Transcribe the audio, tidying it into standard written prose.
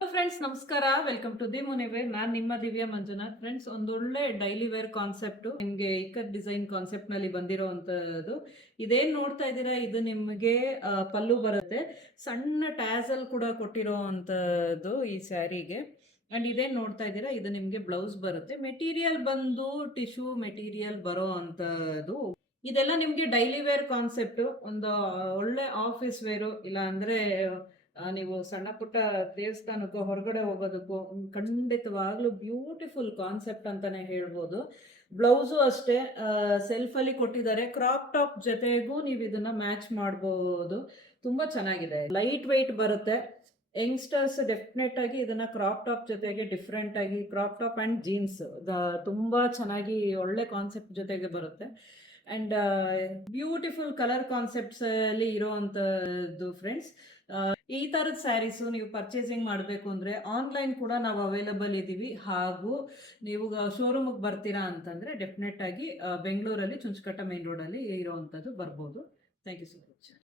Hello friends, ನಮಸ್ಕಾರ. Welcome to the Muniwear. ನಾನು ನಿಮ್ಮ ದಿವ್ಯಾ ಮಂಜುನಾಥ್. ಫ್ರೆಂಡ್ಸ್, ಒಂದೊಳ್ಳೆ ಡೈಲಿ ವೇರ್ ಕಾನ್ಸೆಪ್ಟು ನಿಮಗೆ ಇಕ್ಕತ್ ಡಿಸೈನ್ ಕಾನ್ಸೆಪ್ಟ್ನಲ್ಲಿ ಬಂದಿರೋವಂಥದ್ದು. ಇದೇನು ನೋಡ್ತಾ ಇದ್ದೀರಾ, ಇದು ನಿಮಗೆ ಪಲ್ಲು ಬರುತ್ತೆ. ಸಣ್ಣ ಟ್ಯಾಸಲ್ ಕೂಡ ಕೊಟ್ಟಿರೋ ಅಂಥದ್ದು ಈ ಸ್ಯಾರಿಗೆ. ಆ್ಯಂಡ್ ಇದೇನು ನೋಡ್ತಾ ಇದ್ದೀರಾ, ಇದು ನಿಮಗೆ ಬ್ಲೌಸ್ ಬರುತ್ತೆ. ಮೆಟೀರಿಯಲ್ ಬಂದು ಟಿಶ್ಯೂ ಮೆಟೀರಿಯಲ್ ಬರೋ ಅಂಥದ್ದು. ಇದೆಲ್ಲ ನಿಮಗೆ ಡೈಲಿ ವೇರ್ ಕಾನ್ಸೆಪ್ಟು. ಒಂದು ಒಳ್ಳೆ ಆಫೀಸ್ ವೇರು, ಇಲ್ಲ ಅಂದರೆ ನೀವು ಸಣ್ಣ ಪುಟ್ಟ ದೇವಸ್ಥಾನಕ್ಕೋ ಹೊರಗಡೆ ಹೋಗೋದಕ್ಕೋ ಖಂಡಿತವಾಗ್ಲೂ ಬ್ಯೂಟಿಫುಲ್ ಕಾನ್ಸೆಪ್ಟ್ ಅಂತಾನೆ ಹೇಳ್ಬೋದು. ಬ್ಲೌಸು ಅಷ್ಟೇ ಸೆಲ್ಫಲ್ಲಿ ಕೊಟ್ಟಿದ್ದಾರೆ. ಕ್ರಾಪ್ ಟಾಪ್ ಜೊತೆಗೂ ನೀವು ಇದನ್ನ ಮ್ಯಾಚ್ ಮಾಡ್ಬೋದು. ತುಂಬ ಚೆನ್ನಾಗಿದೆ. ಲೈಟ್ ವೆಯ್ಟ್ ಬರುತ್ತೆ. ಯಂಗ್ಸ್ಟರ್ಸ್ ಡೆಫಿನೆಟ್ ಆಗಿ ಇದನ್ನ ಕ್ರಾಪ್ ಟಾಪ್ ಜೊತೆಗೆ ಡಿಫ್ರೆಂಟ್ ಆಗಿ ಕ್ರಾಪ್ ಟಾಪ್ ಆ್ಯಂಡ್ ಜೀನ್ಸ್ ತುಂಬಾ ಚೆನ್ನಾಗಿ ಒಳ್ಳೆ ಕಾನ್ಸೆಪ್ಟ್ ಜೊತೆಗೆ ಬರುತ್ತೆ. ಆ್ಯಂಡ್ ಬ್ಯೂಟಿಫುಲ್ ಕಲರ್ ಕಾನ್ಸೆಪ್ಟ್ಸ್ ಅಲ್ಲಿ ಇರೋವಂಥದ್ದು ಫ್ರೆಂಡ್ಸ್. ಈ ಥರದ ಸ್ಯಾರೀಸು ನೀವು ಪರ್ಚೇಸಿಂಗ್ ಮಾಡಬೇಕು ಅಂದರೆ ಆನ್ಲೈನ್ ಕೂಡ ನಾವು ಅವೈಲಬಲ್ ಇದ್ದೀವಿ. ಹಾಗೂ ನೀವು ಶೋರೂಮಿಗೆ ಬರ್ತೀರಾ ಅಂತಂದರೆ ಡೆಫಿನೆಟ್ ಆಗಿ ಬೆಂಗಳೂರಲ್ಲಿ ಚುಂಚಕಟ್ಟ ಮೇನ್ ರೋಡಲ್ಲಿ ಇರೋವಂಥದ್ದು ಬರ್ಬೋದು. Thank you so much.